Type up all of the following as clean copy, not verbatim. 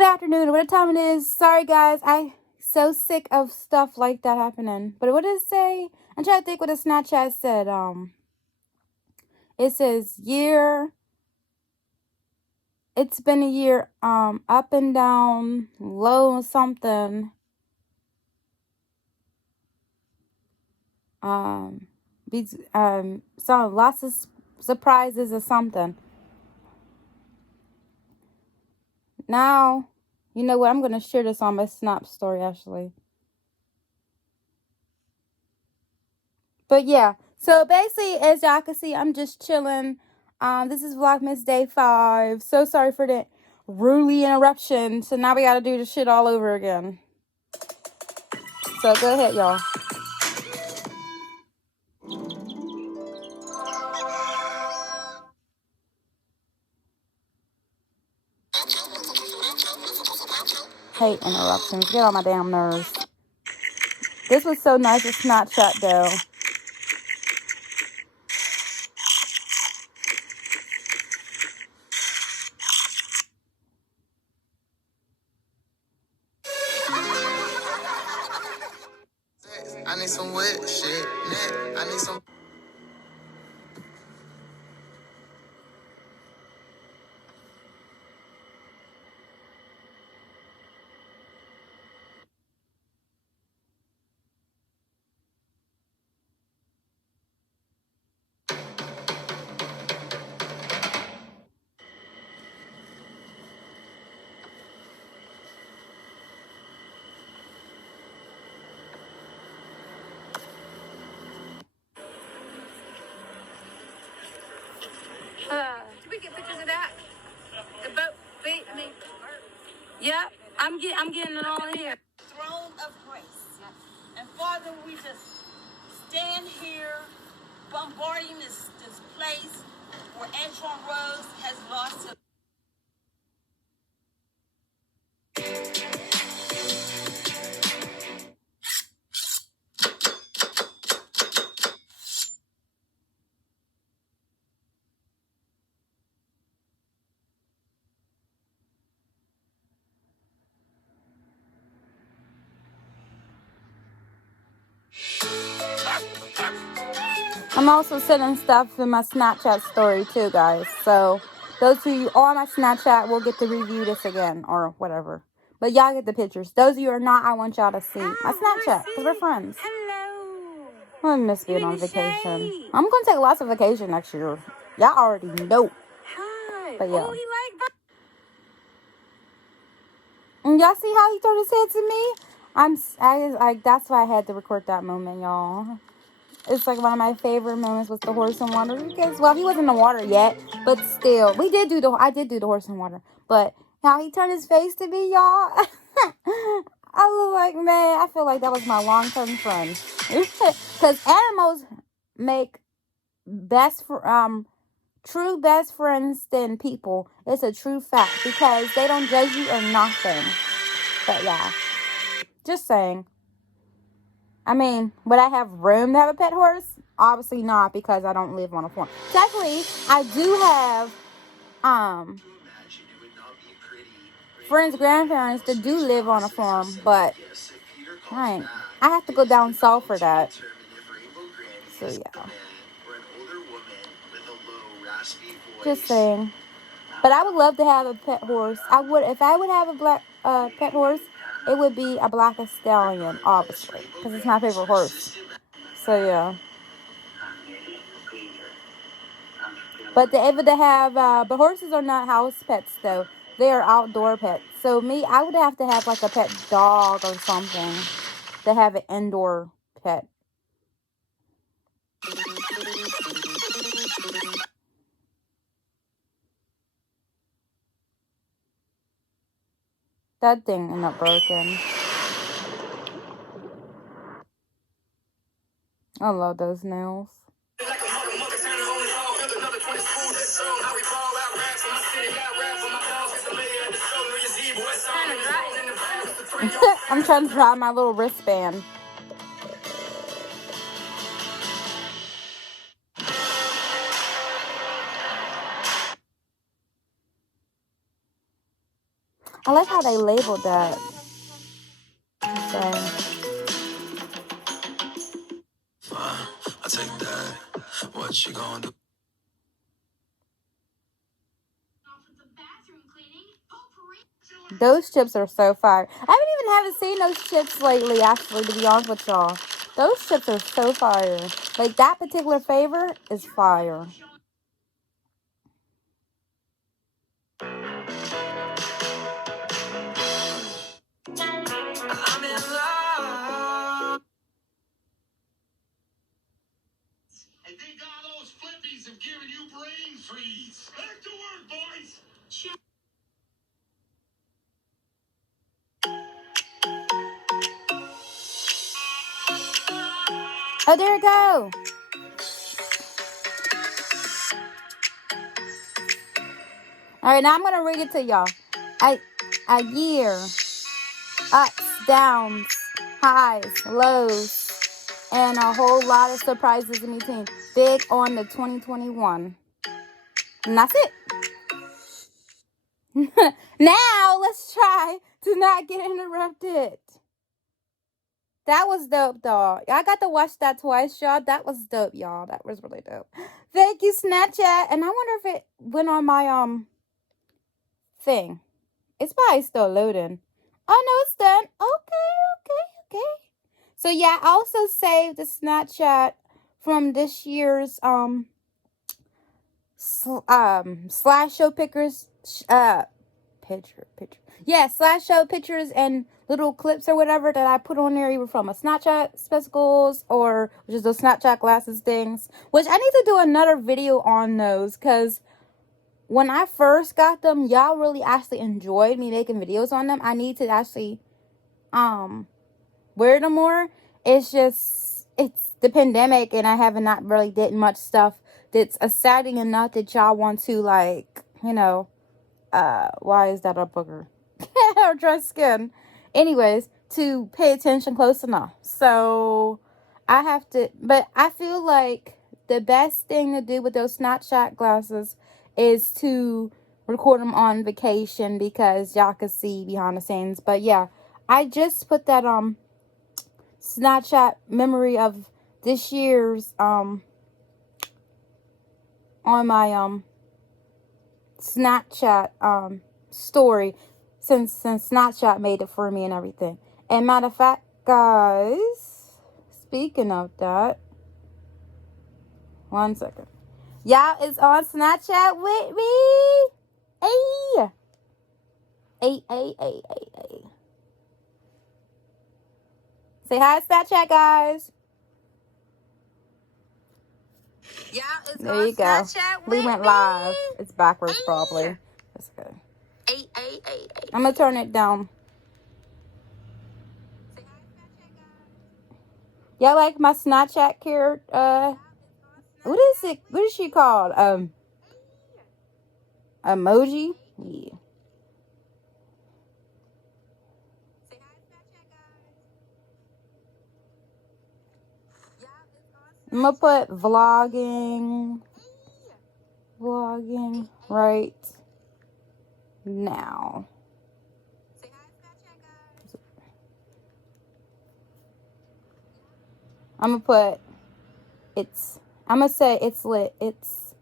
Good afternoon. What time it is? Sorry, guys. I so sick of stuff like that happening. But what does it say? I'm trying to think what the Snapchat said. It says year. It's been a year. Up and down, low something. Some lots of surprises or something. Now, you know what? I'm gonna share this on my Snap story actually. But yeah, so basically, as y'all can see, I'm just chilling. This is Vlogmas Day 5. So sorry for the rudely interruption. So now we gotta do the shit all over again. So go ahead, y'all. Hate interruptions. Get on my damn nerves. This was so nice with Snapchat though. I need some wet shit. I need some. Can we get pictures of that? The boat, yeah, I'm getting it all here. Throne of grace. And Father, we just stand here bombarding this place where Antron Rose has lost her. I'm also sending stuff in my Snapchat story too, guys. So those of you on my Snapchat will get to review this again or whatever. But y'all get the pictures. Those of you who are not, I want y'all to see my Snapchat because we're friends. Hello. I miss being on vacation. I'm going to take lots of vacation next year. Y'all already know. Hi. But yeah. Oh, he like. And y'all see how he turned his head to me? That's why I had to record that moment, y'all. It's like one of my favorite moments was the horse and water because, well, he wasn't in the water yet, but still, I did do the horse and water. But how he turned his face to me, y'all, I was like, man, I feel like that was my long-term friend. Because animals make true best friends than people. It's a true fact because they don't judge you or nothing. But yeah, just saying. I mean, would I have room to have a pet horse? Obviously not, because I don't live on a farm. Technically, I do have friends, grandparents that do live on a farm, but I have to go down south for that. So yeah. Just saying. But I would love to have a pet horse. If I would have a black pet horse, it would be a black stallion, obviously, because it's my favorite horse. So yeah. But but horses are not house pets though. They are outdoor pets. So I would have to have like a pet dog or something to have an indoor pet. That thing ended up broken. I love those nails. I'm trying to dry my little wristband. I like how they labeled that. So, I take that. What you gonna do? those chips are so fire. I haven't seen those chips lately, actually, to be honest with y'all. Those chips are so fire. Like, that particular flavor is fire. I'm in love. I think all those flippies have given you brain freeze. Back to work, boys. Oh, there we go. All right, now I'm going to read it to y'all. A year, ups, downs, highs, lows, and a whole lot of surprises in between. Big on the 2021. And that's it. Now, let's try to not get interrupted. That was dope, though. I got to watch that twice, y'all. That was dope, y'all. That was really dope. Thank you, Snapchat. And I wonder if it went on my thing. It's probably still loading. Oh no, it's done. Okay. So yeah, I also saved the Snapchat from this year's slideshow pictures picture. Yeah, slideshow pictures and little clips or whatever that I put on there, either from a Snapchat spectacles or just those Snapchat glasses things. Which I need to do another video on those, because when I first got them, y'all really actually enjoyed me making videos on them. I need to actually wear them more. It's the pandemic, and I haven't not really did much stuff that's exciting enough that y'all want to, like, why is that a booger? Or dry skin. Anyways, to pay attention close enough. So I have to, but I feel like the best thing to do with those Snapchat glasses is to record them on vacation, because y'all can see behind the scenes. But yeah, I just put that Snapchat memory of this year's on my Snapchat story, since Snapchat made it for me and everything. And matter of fact, guys, speaking of that, 1 second. Y'all is on Snapchat with me. Hey. Hey. Say hi, Snapchat, guys. Yeah, it's There you go. We went live. It's backwards, probably. That's good. I'm going to turn it down. Y'all like my Snapchat character? What is it? What is she called? Emoji? Yeah. I'm gonna put vlogging right now. I'm gonna put I'm gonna say it's lit. It's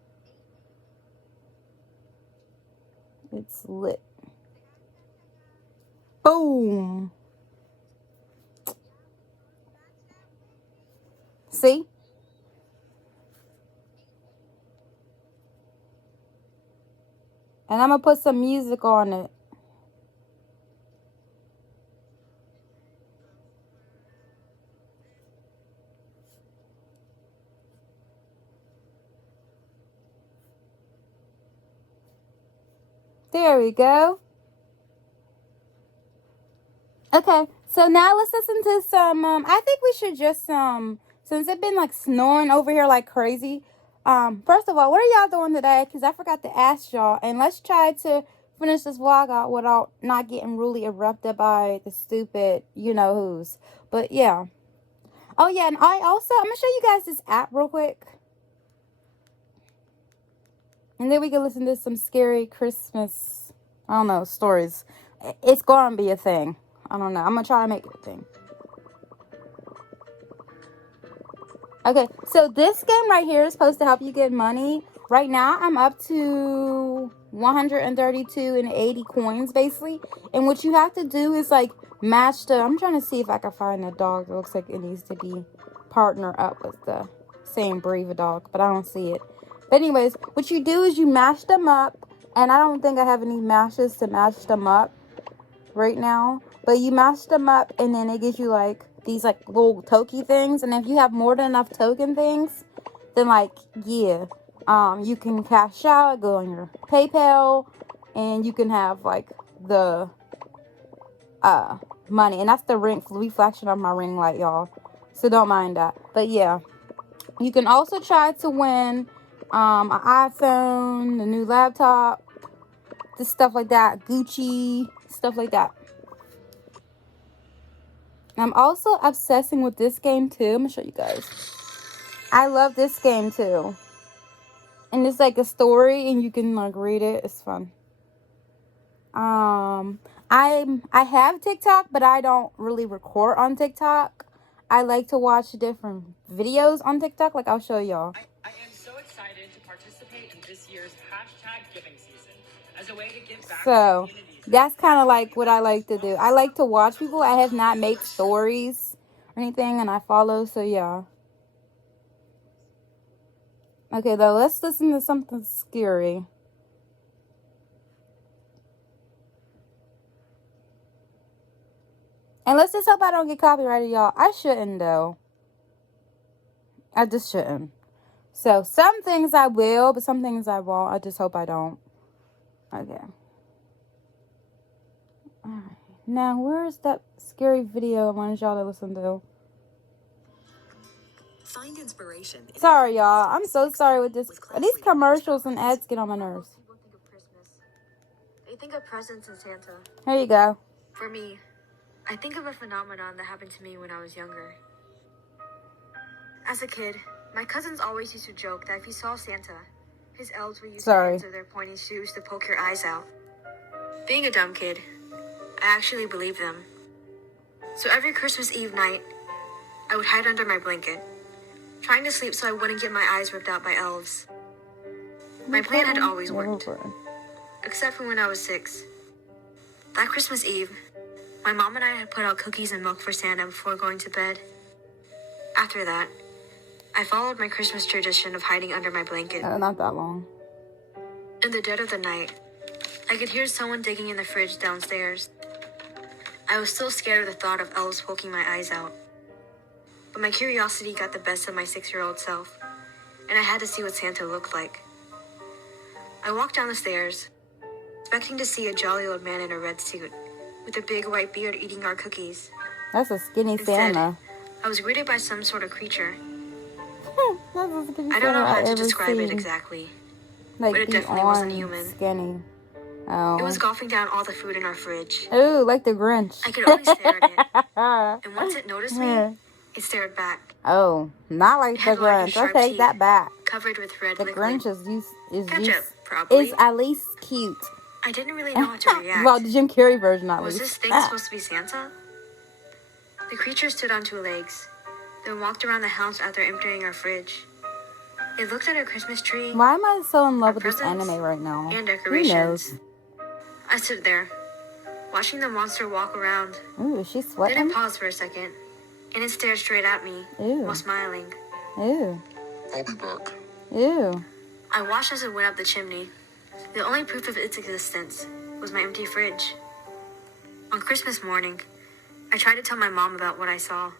lit. Boom. See? And I'm gonna put some music on it. There we go. Okay, so now let's listen to some, I think we should just, since it's been, like, snoring over here like crazy, first of all, what are y'all doing today? Because I forgot to ask y'all, and let's try to finish this vlog out without not getting really erupted by the stupid you-know-who's, but yeah. Oh, yeah, and I'm going to show you guys this app real quick, and then we can listen to some scary Christmas, I don't know, stories. It's gonna be a thing. I don't know. I'm gonna try to make it a thing. Okay, so this game right here is supposed to help you get money. Right now, I'm up to 132 and 80 coins, basically. And what you have to do is, like, match the... I'm trying to see if I can find a dog that looks like it needs to be partnered up with the same breed of dog, but I don't see it. But anyways, what you do is you match them up. And I don't think I have any matches to match them up right now. But you match them up, and then it gives you, like, these, like, little token things. And if you have more than enough token things, then, like, yeah, you can cash out, go on your PayPal, and you can have, like, the money. And that's the reflection of my ring light, y'all, so don't mind that. But yeah, you can also try to win an iPhone, a new laptop, just stuff like that, Gucci, stuff like that. I'm also obsessing with this game too. I'm gonna show you guys. I love this game too. And it's like a story and you can like read it. It's fun. I have TikTok, but I don't really record on TikTok. I like to watch different videos on TikTok, like I'll show y'all. I am so excited to participate in this year's #giving season as a way to give back So to communities. that's kind of like what I like to do. I like to watch people. I have not made stories or anything, and I follow, so yeah. Okay, though, let's listen to something scary. And let's just hope I don't get copyrighted, y'all. I shouldn't, though. I just shouldn't. So, some things I will, but some things I won't. I just hope I don't. Okay. Alright. Now, where's that scary video I wanted y'all to listen to? Find inspiration. Sorry, y'all. I'm so sorry with this. These commercials and ads get on my nerves. People think of Christmas. They think of presents and Santa. Here you go. For me, I think of a phenomenon that happened to me when I was younger. As a kid, my cousins always used to joke that if you saw Santa, his elves were using the ends of their pointy shoes to poke your eyes out. Being a dumb kid, I actually believed them. So every Christmas Eve night, I would hide under my blanket, trying to sleep so I wouldn't get my eyes ripped out by elves. My plan had always worked, except for when I was 6. That Christmas Eve, my mom and I had put out cookies and milk for Santa before going to bed. After that, I followed my Christmas tradition of hiding under my blanket. Not that long. In the dead of the night, I could hear someone digging in the fridge downstairs. I was still scared of the thought of elves poking my eyes out. But my curiosity got the best of my 6-year-old self, and I had to see what Santa looked like. I walked down the stairs, expecting to see a jolly old man in a red suit, with a big white beard eating our cookies. That's a skinny Instead, Santa. I was greeted by some sort of creature. That's a skinny I don't know Santa how I've to ever describe it seen. exactly, Like, but it definitely wasn't human. Skinny. Oh. It was golfing down all the food in our fridge. Ooh, like the Grinch. I could only stare at it, and once it noticed me, it stared back. Oh, not like It the had like a Grinch. I sharp take teeth, that back. covered with red The liquid. Grinch is Ketchup, probably. at least cute. I didn't really know how to react. Well, the Jim Carrey version at Was least. this thing supposed to be Santa? The creature stood on 2 legs, then walked around the house after emptying our fridge. It looked at our Christmas tree. Why am I so in love our with this presents, anime right now? and Who decorations. knows? I stood there, watching the monster walk around. Ooh, is she Then sweating? it paused for a second, and it stared straight at me Ew. while smiling. Ew. I'll be back. Ew. I watched as it went up the chimney. The only proof of its existence was my empty fridge. On Christmas morning, I tried to tell my mom about what I saw,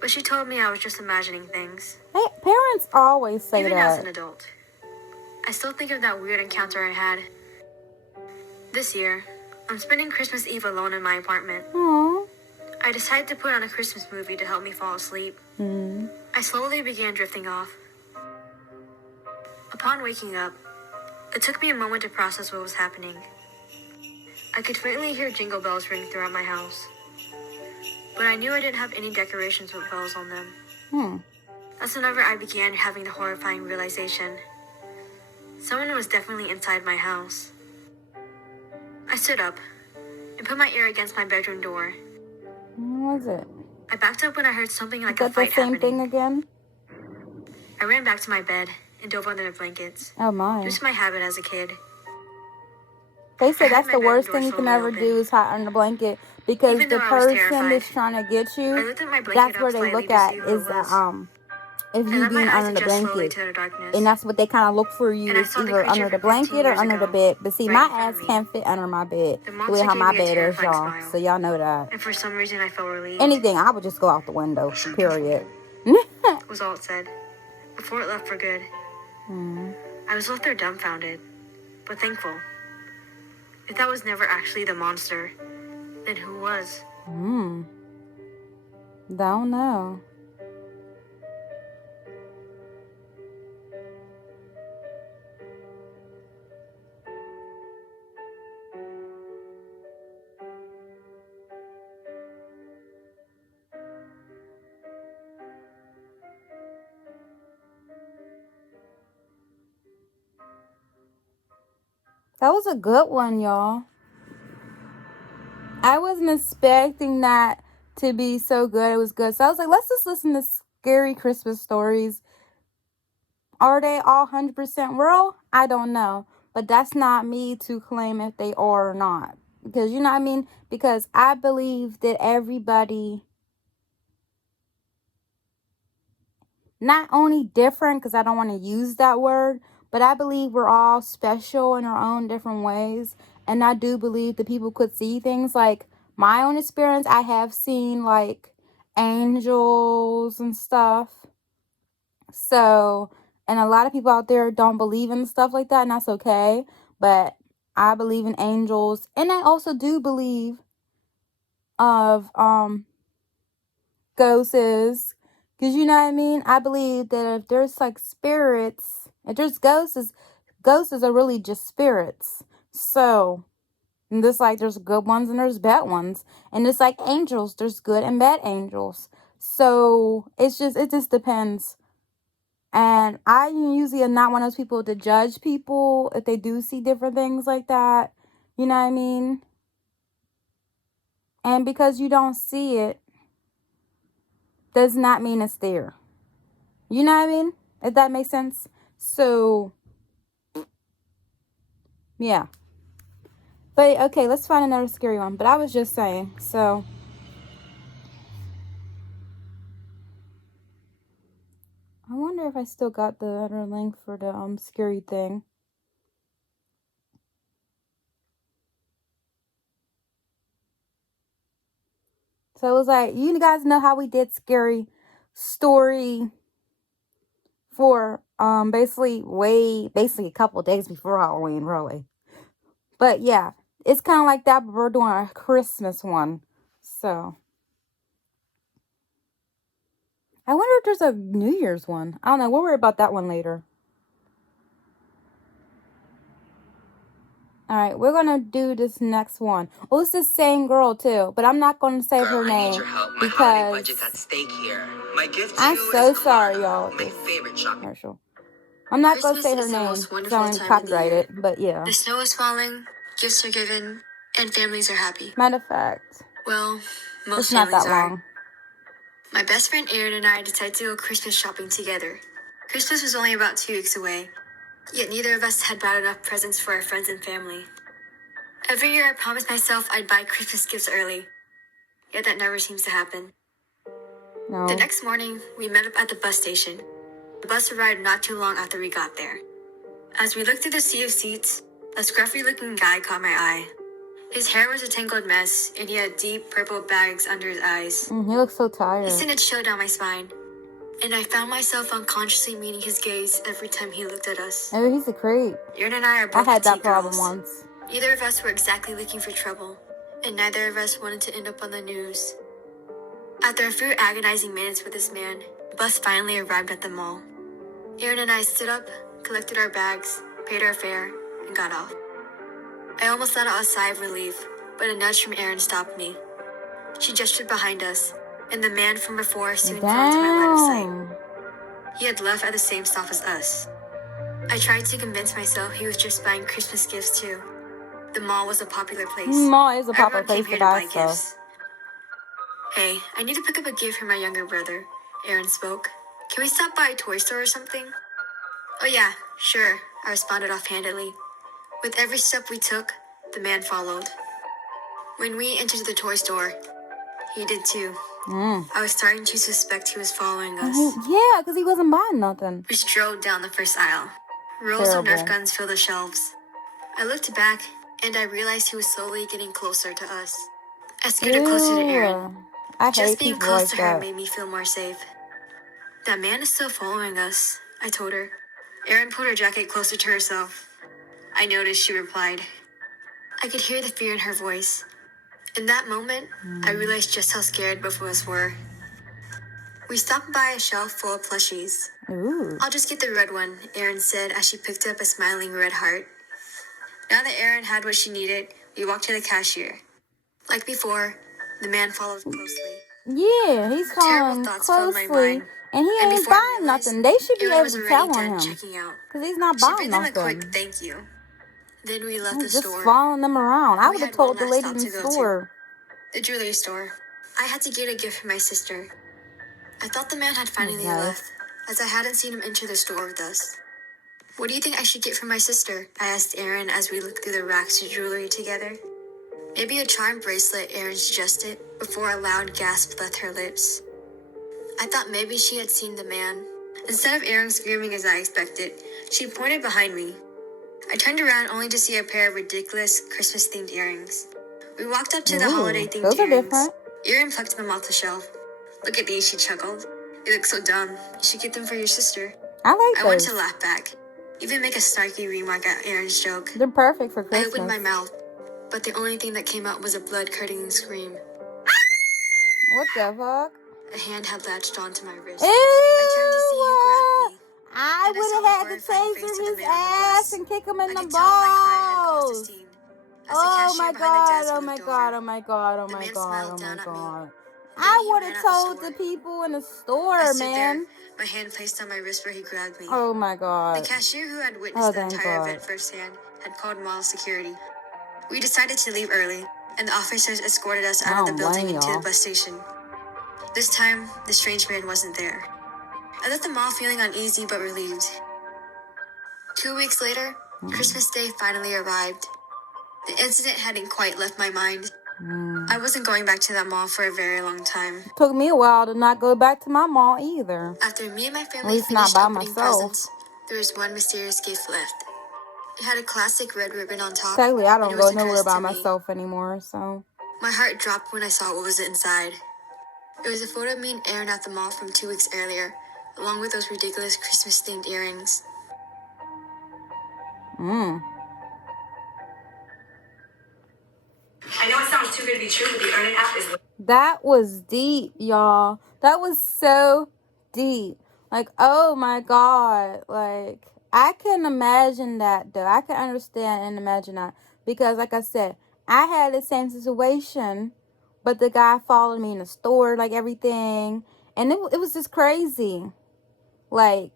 but she told me I was just imagining things. Hey, parents always say Even as an that. adult, I still think of that weird encounter I had. This year, I'm spending Christmas Eve alone in my apartment. Aww. I decided to put on a Christmas movie to help me fall asleep. I slowly began drifting off. Upon waking up, it took me a moment to process what was happening. I could faintly hear jingle bells ring throughout my house, but I knew I didn't have any decorations with bells on them. That's whenever I began having the horrifying realization. Someone was definitely inside my house. I stood up, and put my ear against my bedroom door. What was it? I backed up when I heard something like a Is that the fight same happening. thing again? I ran back to my bed and dove under the blankets. Oh my. Just my habit as a kid. They say I heard that's my the bedroom worst door thing you can slowly ever open. do is hide under the blanket, because Even the though I was person terrified, that's trying to get I you, lifted my blanket that's up where they slightly look to at see who is it that was. if I you let my being eyes under the adjust slowly blanket. to the darkness. And that's what they kind of look for you, And I is saw the either creature under the from 15 blanket or years under the ago, bed. But see, right my in front ass of me. can't fit under my bed The the way monster how gave my me a bed is, terrifying y'all. smile. So y'all know that. And for some reason I felt relieved. Anything, I would just go out the window, period. Was all it said. Before it left for good. Hmm. I was left there dumbfounded, but thankful. If that was never actually the monster, then who was? Don't know. That was a good one, y'all. I wasn't expecting that to be so good. It was good. So I was like, let's just listen to scary Christmas stories. Are they all 100% real? I don't know. But that's not me to claim if they are or not. Because, you know what I mean? Because I believe that everybody, not only different, because I don't want to use that word, but I believe we're all special in our own different ways. And I do believe that people could see things. Like, my own experience, I have seen, like, angels and stuff. So, and a lot of people out there don't believe in stuff like that, and that's okay. But I believe in angels. And I also do believe of ghosts. Because, you know what I mean? I believe that if there's, like, spirits, if there's ghosts are really just spirits. So, and just like there's good ones and there's bad ones. And it's like angels, there's good and bad angels. So, it just depends. And I usually am not one of those people to judge people if they do see different things like that. You know what I mean? And because you don't see it, does not mean it's there. You know what I mean? If that makes sense. So, yeah. But, okay, let's find another scary one. But I was just saying. So, I wonder if I still got the other link for the scary thing. So, it was like, you guys know how we did scary story for basically a couple of days before Halloween, really. But yeah, it's kind of like that, but we're doing a Christmas one. So I wonder if there's a New Year's one. I don't know. We'll worry about that one later. All right, we're gonna do this next one. Oh, it's the same girl too, but I'm not gonna say her I name need your help. My holiday because budget's at stake here. My gift to I'm you so is sorry, Klarna, y'all. my favorite shopping. Commercial. I'm not gonna Christmas say her is the name most because I wonderful want to time of the copyright year. it. But yeah, The snow is falling, gifts are given, and families are happy. matter of fact, Well, most it's not families that are. long. My best friend Erin and I decided to go Christmas shopping together. Christmas was only about 2 weeks away, yet neither of us had bought enough presents for our friends and family. Every year I promised myself I'd buy Christmas gifts early, yet that never seems to happen. No. The next morning, we met up at the bus station. The bus arrived not too long after we got there. As we looked through the sea of seats, a scruffy-looking guy caught my eye. His hair was a tangled mess, and he had deep purple bags under his eyes. He looks so tired. He sent a chill down my spine, and I found myself unconsciously meeting his gaze every time he looked at us. Oh, he's a creep. Erin and I are I both had that petite problem girls. once. Neither of us were exactly looking for trouble, and neither of us wanted to end up on the news. After a few agonizing minutes with this man, the bus finally arrived at the mall. Erin and I stood up, collected our bags, paid our fare, and got off. I almost let out a sigh of relief, but a nudge from Erin stopped me. She gestured behind us, and the man from before soon fell into my line of sight. He had left at the same stop as us. I tried to convince myself he was just buying Christmas gifts too. The mall was a popular place. Mall is a popular Everyone came place to here to buy buy stuff. gifts. Hey, I need to pick up a gift for my younger brother. Aaron spoke. Can we stop by a toy store or something? Oh yeah, sure, I responded offhandedly. With every step we took, the man followed. When we entered the toy store, he did too. I was starting to suspect he was following us. Yeah, because he wasn't buying nothing. We strode down the first aisle. Rows of Nerf guns filled the shelves. I looked back, and I realized he was slowly getting closer to us. I scooted closer to Erin. I Just hate being people close like to her that. made me feel more safe. That man is still following us, I told her. Erin pulled her jacket closer to herself. I noticed, she replied. I could hear the fear in her voice. In that moment, I realized just how scared both of us were. We stopped by a shelf full of plushies. Ooh. I'll just get the red one, Erin said as she picked up a smiling red heart. Now that Erin had what she needed, we walked to the cashier. Like before, the man followed closely. Yeah, he's following closely, and he ain't buying nothing. They should be able to tell on him, because he's not buying nothing. Them a quick thank you. Then we left the just store. following them around. I would have told the lady in the store. The jewelry store. I had to get a gift for my sister. I thought the man had finally left, as I hadn't seen him enter the store with us. What do you think I should get for my sister? I asked Erin as we looked through the racks of jewelry together. Maybe a charm bracelet, Erin suggested, before a loud gasp left her lips. I thought maybe she had seen the man. Instead of Erin screaming as I expected, she pointed behind me. I turned around only to see a pair of ridiculous Christmas-themed earrings. We walked up to the holiday-themed those are earrings. different. Erin plucked them off the shelf. Look at these, she chuckled. They look so dumb. You should get them for your sister. I like those. I wanted to laugh back, even make a snarky remark at Erin's joke. They're perfect for I Christmas. opened my mouth, but the only thing that came out was a blood-curdling scream. What the fuck? A hand had latched onto my wrist. Ew! I turned to see who grabbed me. I and would saw have the had to horrifying face taser of the his man on the ass bus. and kick him in I the could tell my cry had caused a balls. scene. As the Oh cashier my behind the god, desk oh moved my over, god, oh my god, oh the my man god, smiled oh down my at me. god. Then I he would ran have out the told store. the people in the I store, stood there, man. my hand placed on my wrist where he grabbed me. Oh my god. The cashier, who had witnessed the thank entire God. event firsthand, had called mall security. We decided to leave early, and the officers escorted us out of the building into the bus station. This time, the strange man wasn't there. I left the mall feeling uneasy but relieved. 2 weeks later, Christmas Day finally arrived. The incident hadn't quite left my mind. I wasn't going back to that mall for a very long time. Took me a while to not go back to my mall either. After me and my At family least not finished by opening myself. presents, there was one mysterious gift left. It had a classic red ribbon on top. Technically, I and don't it go was nowhere addressed by to me. myself anymore, so. My heart dropped when I saw what was inside. It was a photo of me and Aaron at the mall from 2 weeks earlier, along with those ridiculous Christmas-themed earrings. I know it sounds too good to be true, but the Earn It app is... That was deep, y'all. That was so deep. Like, oh my God. Like, I can imagine that, though. I can understand and imagine that. Because, like I said, I had the same situation, but the guy followed me in the store, like everything. And it was just crazy. Like,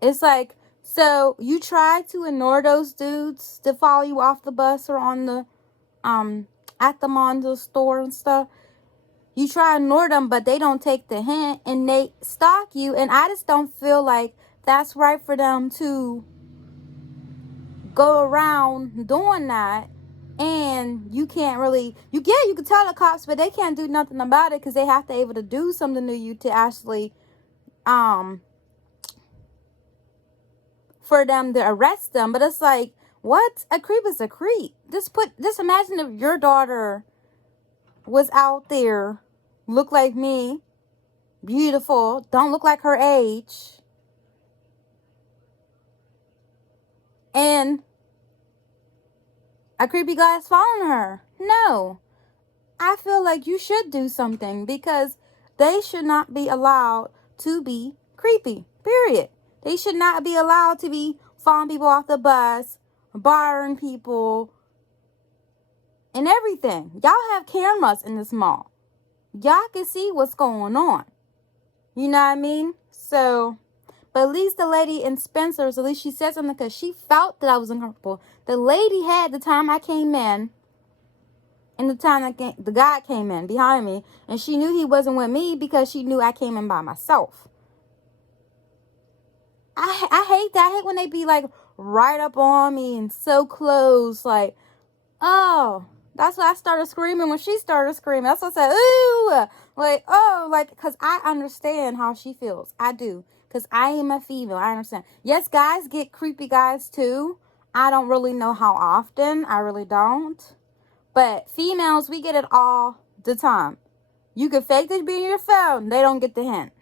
it's like, so you try to ignore those dudes to follow you off the bus or on the, at the mall, the store and stuff. You try to ignore them, but they don't take the hint and they stalk you. And I just don't feel like that's right for them to go around doing that. And you can't really, you can tell the cops, but they can't do nothing about it because they have to be able to do something to you to actually, for them to arrest them. But it's like, what? A creep is a creep. Just imagine if your daughter was out there, look like me, beautiful, don't look like her age, and a creepy guy is following her. No. I feel like you should do something because they should not be allowed to be creepy. Period. They should not be allowed to be following people off the bus, barring people, and everything. Y'all have cameras in this mall. Y'all can see what's going on. You know what I mean? So, But at least the lady in Spencer's, at least she said something because she felt that I was uncomfortable. The lady had the time I came in and the time that the guy came in behind me, and she knew he wasn't with me because she knew I came in by myself. I hate that. I hate when they be like right up on me and so close. Like, oh, that's why I started screaming when she started screaming. That's what I said, ooh, like, oh, like, because I understand how she feels. I do, because I am a female. I understand. Yes, guys get creepy guys too. I don't really know how often. I really don't. But females, we get it all the time. You can fake this being your phone. They don't get the hint.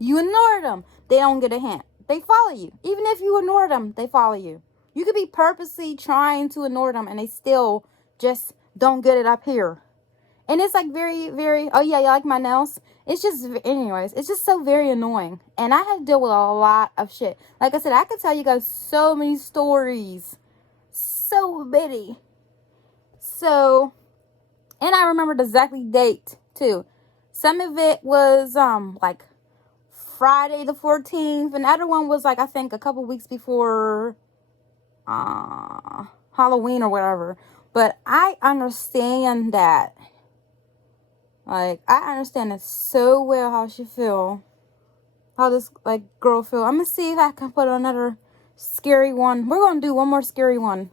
You ignore them. They don't get a hint. They follow you. Even if you ignore them, they follow you. You could be purposely trying to ignore them and they still just don't get it up here. And it's like very, very, oh yeah, you like my nails? It's just, anyways, it's just so very annoying. And I had to deal with a lot of shit. Like I said, I could tell you guys so many stories. So many. So, and I remember the exactly date too. Some of it was like Friday the 14th. And the other one was like, I think a couple weeks before Halloween or whatever. But I understand that. Like, I understand it so well how she feel. How this, like, girl feel. I'm going to see if I can put another scary one. We're going to do one more scary one.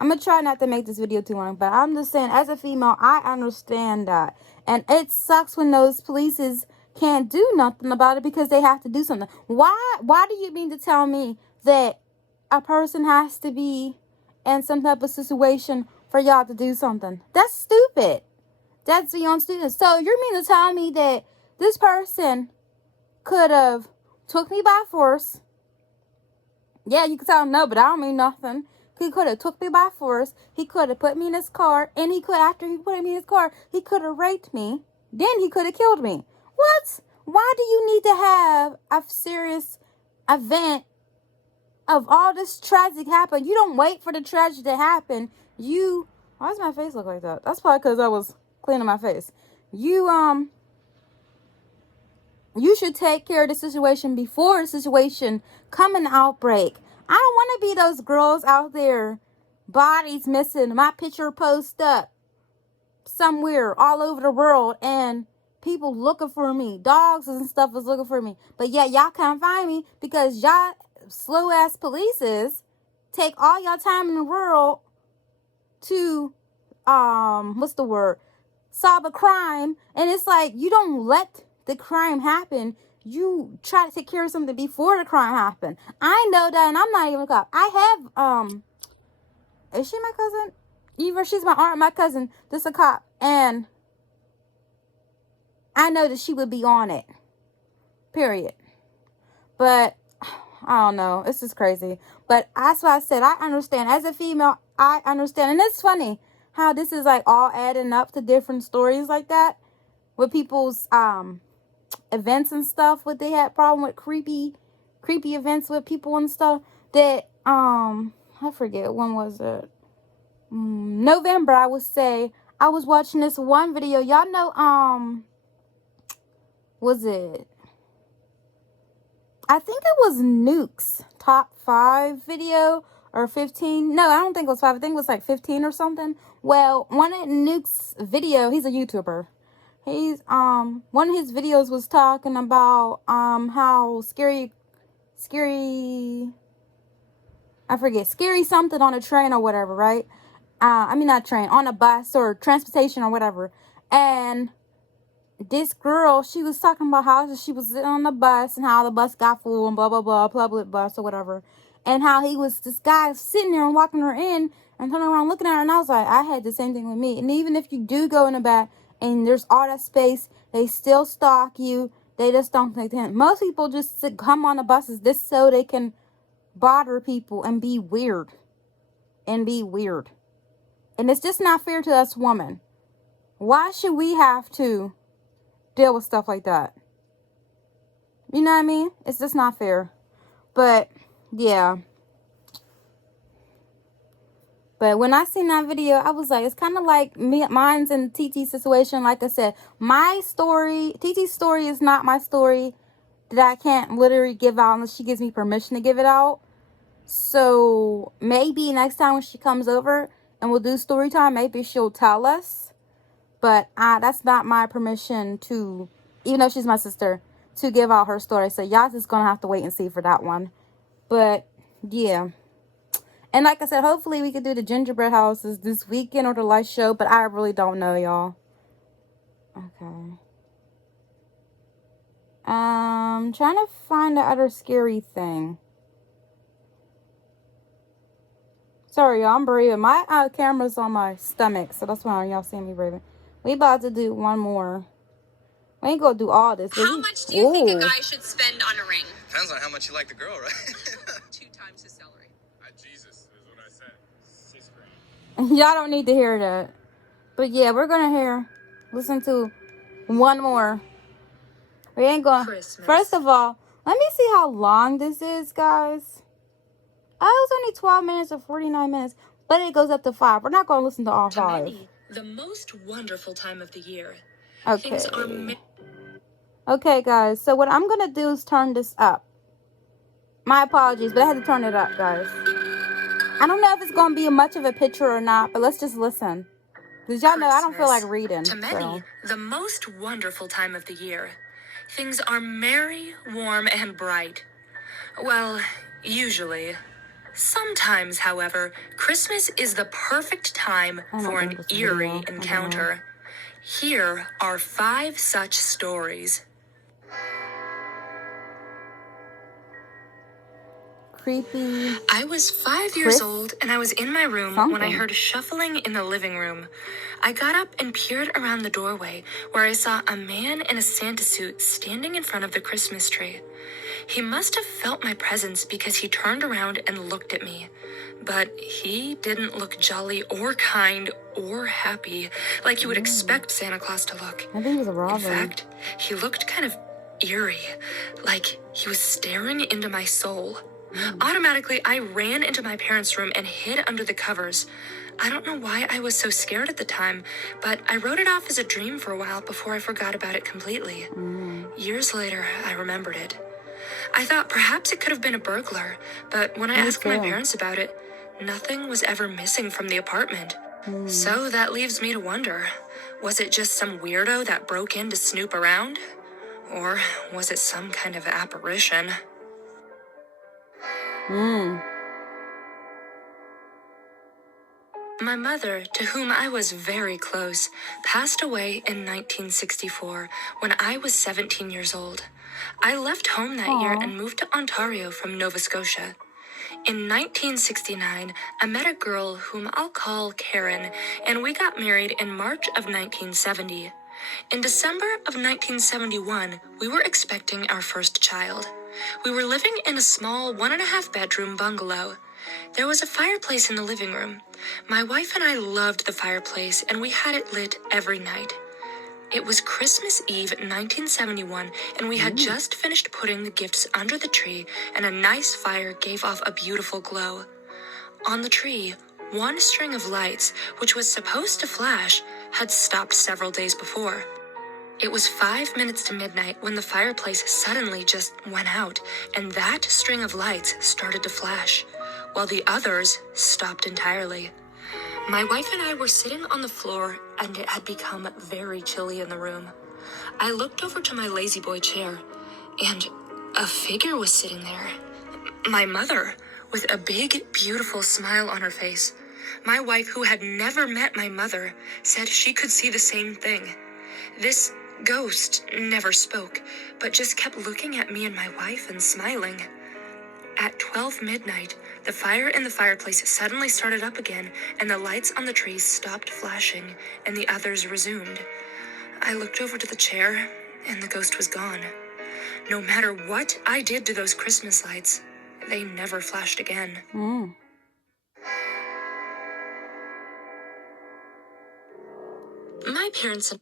I'm going to try not to make this video too long. But I'm just saying, as a female, I understand that. And it sucks when those polices can't do nothing about it because they have to do something. Why do you mean to tell me that a person has to be in some type of situation for y'all to do something? That's stupid. That's beyond stupid. So you mean to tell me that this person could have took me by force? Yeah, you could tell him no, but I don't mean nothing. He could have took me by force. He could have put me in his car. And he could, after he put me in his car, he could have raped me. Then he could have killed me. What? Why do you need to have a serious event of all this tragic happen? You don't wait for the tragedy to happen. Why does my face look like that? That's probably because I was cleaning my face. You should take care of the situation before the situation come an outbreak. I don't want to be those girls out there, bodies missing, my picture post up somewhere all over the world, and people looking for me. Dogs and stuff is looking for me. But yeah, y'all can't find me because y'all slow ass polices take all y'all time in the world to what's the word? Solve a crime. And it's like you don't let the crime happen. You try to take care of something before the crime happened. I know that, and I'm not even a cop. I have is she my cousin? Either she's my aunt or my cousin. This is a cop. And I know that she would be on it. Period. But I don't know. It's just crazy. But that's why I said I understand. As a female, I understand. And it's funny how this is like all adding up to different stories like that. With people's events and stuff. What they had problem with creepy events with people and stuff. That I forget, when was it? November, I would say. I was watching this one video. Y'all know was it? I think it was Nuke's top 5 video or 15. No, I don't think it was 5. I think it was like 15 or something. Well, one of Nuke's video, he's a YouTuber. He's one of his videos was talking about how scary something on a train or whatever, right? I mean not train, on a bus or transportation or whatever. And this girl, she was talking about how she was sitting on the bus and how the bus got full and blah, blah, blah, public bus or whatever. And how this guy sitting there and walking her in and turning around looking at her. And I was like, I had the same thing with me. And even if you do go in the back and there's all that space, they still stalk you. They just don't take the hint. Most people just come on the buses just so they can bother people and be weird. And it's just not fair to us women. Why should we have to deal with stuff like that? You know what I mean? It's just not fair. But yeah. But when I seen that video, I was like, it's kind of like mine's and TT's situation. Like I said, my story, TT's story is not my story. that I can't literally give out unless she gives me permission to give it out. So maybe next time when she comes over and we'll do story time, maybe she'll tell us. But that's not my permission to, even though she's my sister, to give out her story. So y'all just gonna have to wait and see for that one. But yeah. And like I said, hopefully we could do the gingerbread houses this weekend or the light show. But I really don't know, y'all. Okay. Trying to find the other scary thing. Sorry, y'all, I'm breathing. My camera's on my stomach, so that's why y'all see me breathing. We about to do one more. We ain't gonna do all this. How much do you think a guy should spend on a ring? Depends on how much you like the girl, right? 2 times his salary. Jesus is what I said. 6 grand. Y'all don't need to hear that. But yeah, we're gonna listen to one more. We ain't gonna. Christmas. First of all, let me see how long this is, guys. Oh, it was only 12 minutes or 49 minutes, but it goes up to 5. We're not gonna listen to all 5. Many, the most wonderful time of the year. Okay. Things are Okay, guys. So what I'm gonna do is turn this up. My apologies, but I had to turn it up, guys. I don't know if it's gonna be much of a picture or not, but let's just listen. Cause y'all know I don't feel like reading. To many, the most wonderful time of the year. Things are merry, warm, and bright. Well, usually. Sometimes, however, Christmas is the perfect time for an eerie encounter. Here are 5 such stories. Creepy. I was 5 years old, and I was in my room when I heard shuffling in the living room. I got up and peered around the doorway, where I saw a man in a Santa suit standing in front of the Christmas tree. He must have felt my presence because he turned around and looked at me. But he didn't look jolly or kind or happy, like you would expect Santa Claus to look. I think he was a robber. In fact, he looked kind of eerie, like he was staring into my soul. Automatically, I ran into my parents' room and hid under the covers. I don't know why I was so scared at the time, but I wrote it off as a dream for a while before I forgot about it completely. Years later, I remembered it. I thought perhaps it could have been a burglar, but when I asked my parents about it, nothing was ever missing from the apartment. So that leaves me to wonder, was it just some weirdo that broke in to snoop around? Or was it some kind of apparition? My mother, to whom I was very close, passed away in 1964 when I was 17 years old. I left home that year and moved to Ontario from Nova Scotia. In 1969, I met a girl whom I'll call Karen, and we got married in March of 1970. In December of 1971, we were expecting our first child. We were living in a small 1.5-bedroom bungalow. There was a fireplace in the living room. My wife and I loved the fireplace, and we had it lit every night. It was Christmas Eve 1971, and we had just finished putting the gifts under the tree, and a nice fire gave off a beautiful glow. On the tree, one string of lights, which was supposed to flash, had stopped several days before. It was 5 minutes to midnight when the fireplace suddenly just went out, and that string of lights started to flash, while the others stopped entirely. My wife and I were sitting on the floor, and it had become very chilly in the room. I looked over to my lazy boy chair, and a figure was sitting there. My mother, with a big, beautiful smile on her face. My wife, who had never met my mother, said she could see the same thing. This ghost never spoke, but just kept looking at me and my wife and smiling. At 12 midnight, the fire in the fireplace suddenly started up again, and the lights on the trees stopped flashing, and the others resumed. I looked over to the chair, and the ghost was gone. No matter what I did to those Christmas lights, they never flashed again. My parents...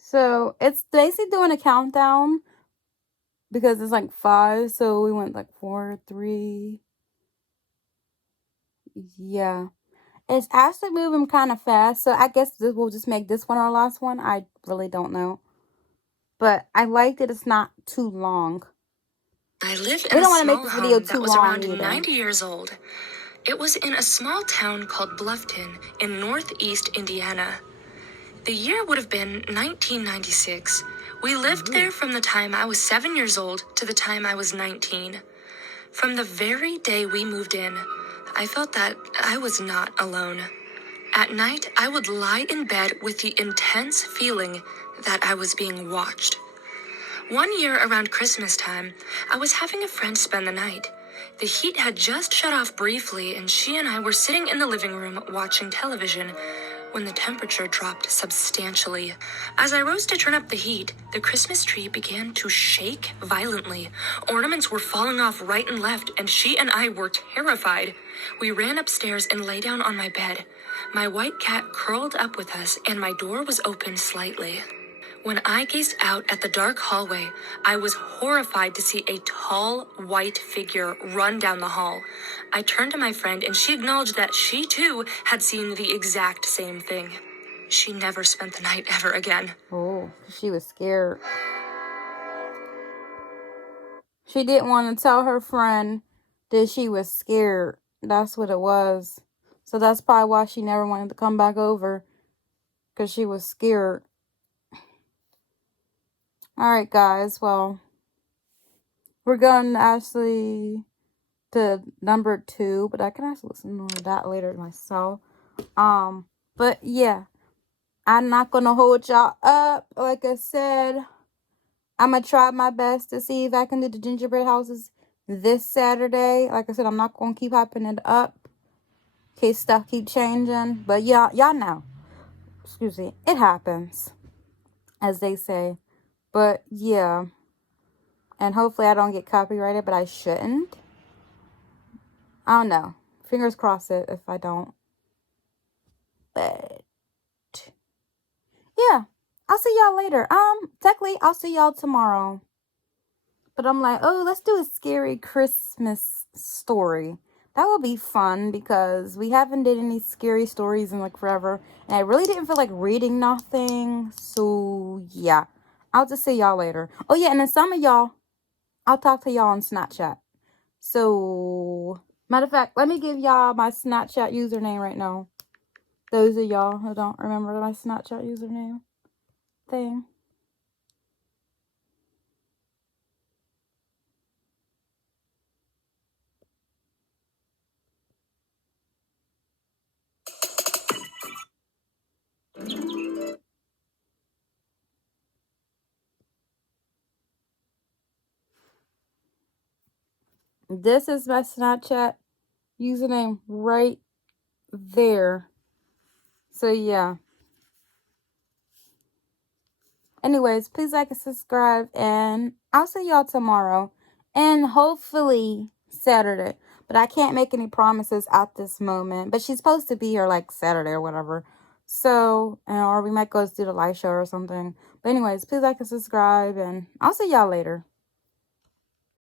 So it's basically doing a countdown because it's like 5. So we went like 4, 3. Yeah. It's actually moving kind of fast. So I guess we'll just make this one our last one. I really don't know. But I like that it's not too long. I lived We in a don't want to make small this video home too that was long around either. 90 years old. It was in a small town called Bluffton in northeast Indiana. The year would have been 1996. We lived there from the time I was 7 years old to the time I was 19. From the very day we moved in, I felt that I was not alone. At night, I would lie in bed with the intense feeling that I was being watched. One year around Christmas time, I was having a friend spend the night. The heat had just shut off briefly, and she and I were sitting in the living room watching television when the temperature dropped substantially. As I rose to turn up the heat, the Christmas tree began to shake violently. Ornaments were falling off right and left, and she and I were terrified. We ran upstairs and lay down on my bed. My white cat curled up with us, and my door was open slightly. When I gazed out at the dark hallway, I was horrified to see a tall, white figure run down the hall. I turned to my friend, and she acknowledged that she, too, had seen the exact same thing. She never spent the night ever again. Oh, she was scared. She didn't want to tell her friend that she was scared. That's what it was. So that's probably why she never wanted to come back over. Because she was scared. Alright, guys. Well, we're going actually to number 2. But I can actually listen to that later myself. But yeah. I'm not going to hold y'all up. Like I said, I'm going to try my best to see if I can do the gingerbread houses this Saturday. Like I said, I'm not going to keep hyping it up in case stuff keep changing. But yeah, y'all know. Excuse me. It happens, as they say. But yeah. And hopefully I don't get copyrighted, but I shouldn't. I don't know. Fingers crossed it if I don't. But yeah. I'll see y'all later. Technically, I'll see y'all tomorrow. But I'm like, oh, let's do a scary Christmas story. That will be fun because we haven't did any scary stories in like forever. And I really didn't feel like reading nothing. So, yeah. I'll just see y'all later. Oh, yeah. And then some of y'all, I'll talk to y'all on Snapchat. So, matter of fact, let me give y'all my Snapchat username right now. Those of y'all who don't remember my Snapchat username thing. This is my Snapchat username right there. So yeah. Anyways, please like and subscribe, and I'll see y'all tomorrow and hopefully Saturday. But I can't make any promises at this moment. But she's supposed to be here like Saturday or whatever. So, or we might go do the live show or something. But anyways, please like and subscribe, and I'll see y'all later.